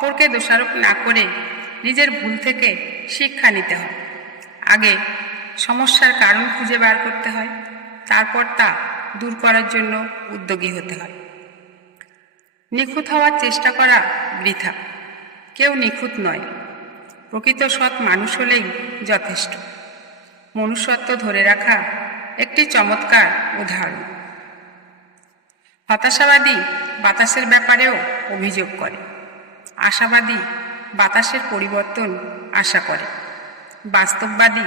অপরকে দোষারোপ না করে নিজের ভুল থেকে শিক্ষা নিতে হয়। আগে সমস্যার কারণ খুঁজে বার করতে হয়, তারপর তা দূর করার জন্য উদ্যোগী হতে হয়। নিখুঁত হওয়ার চেষ্টা করা বৃথা। কেউ নিখুঁত নয়। প্রকৃত সৎ মানুষ হলেই যথেষ্ট। মনুষ্যত্ব ধরে রাখা একটি চমৎকার উদাহরণ। হতাশাবাদী বাতাসের ব্যাপারেও অভিযোগ করে, আশাবাদী বাতাসের পরিবর্তন আশা করে, বাস্তববাদী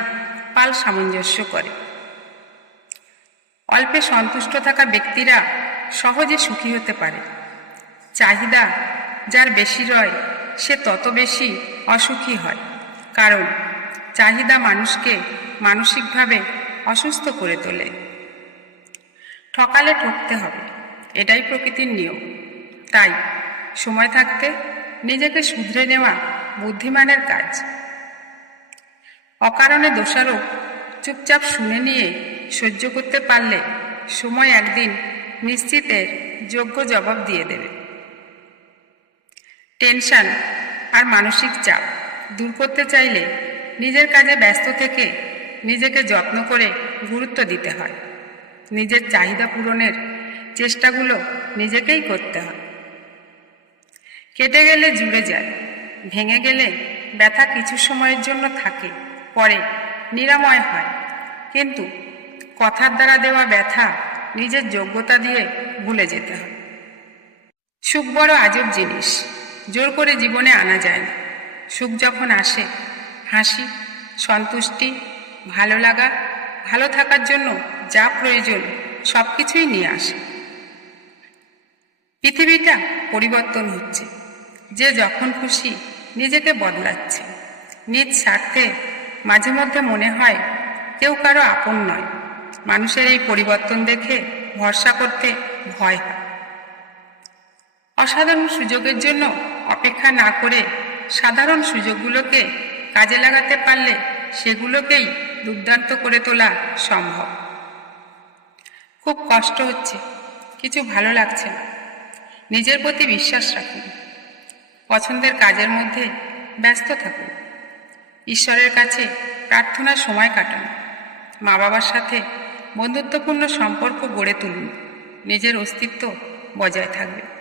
পাল সামঞ্জস্য করে। অল্পে সন্তুষ্ট থাকা ব্যক্তিরা সহজে সুখী হতে পারে। চাহিদা যার বেশি রয় সে তত বেশি অসুখী হয়, কারণ চাহিদা মানুষকে মানসিকভাবে অসুস্থ করে তোলে। ঠকালে ঠকতে হবে, এটাই প্রকৃতির নিয়ম। তাই সময় থাকতে নিজেকে শুধরে নেওয়া বুদ্ধিমানের কাজ। অকারণে দোষারোপ চুপচাপ শুনে নিয়ে সহ্য করতে পারলে সময় একদিন নিশ্চিতের যোগ্য জবাব দিয়ে দেবে। টেনশন আর মানসিক চাপ দূর করতে চাইলে নিজের কাজে ব্যস্ত থেকে নিজেকে যত্ন করে গুরুত্ব দিতে হয়। নিজের চাহিদা পূরণের চেষ্টাগুলো নিজেকেই করতে হয়। কেটে গেলে জুড়ে যায়, ভেঙে গেলে ব্যথা কিছু সময়ের জন্য থাকে, পরে নিরাময় হয়। কিন্তু কথার দ্বারা দেওয়া ব্যথা নিজের যোগ্যতা দিয়ে ভুলে যেতে হয়। সুখ বড় আজব জিনিস, জোর করে জীবনে আনা যায় না। সুখ যখন আসে, হাসি, সন্তুষ্টি, ভালো লাগা, ভালো থাকার জন্য যা প্রয়োজন সব কিছুই নিয়ে আসে। পৃথিবীটা পরিবর্তন হচ্ছে, যে যখন খুশি নিজেকে বদলাচ্ছে। নিজ স্বার্থে মাঝে মধ্যে মনে হয় কেউ কারো আপন নয়। মানুষের এই পরিবর্তন দেখে ভরসা করতে ভয় হয়। অসাধারণ সুযোগের জন্য অপেক্ষা না করে সাধারণ সুযোগগুলোকে কাজে লাগাতে পারলে সেগুলোকেই দুর্দান্ত করে তোলা সম্ভব। খুব কষ্ট হচ্ছে, কিছু ভালো লাগছে না, নিজের প্রতি বিশ্বাস রাখুন। পছন্দের কাজের মধ্যে ব্যস্ত থাকুন। ঈশ্বরের কাছে প্রার্থনার সময় কাটান। মা বাবার সাথে বন্ধুত্বপূর্ণ সম্পর্ক গড়ে তুলুন। নিজের অস্তিত্ব বজায় থাকবে।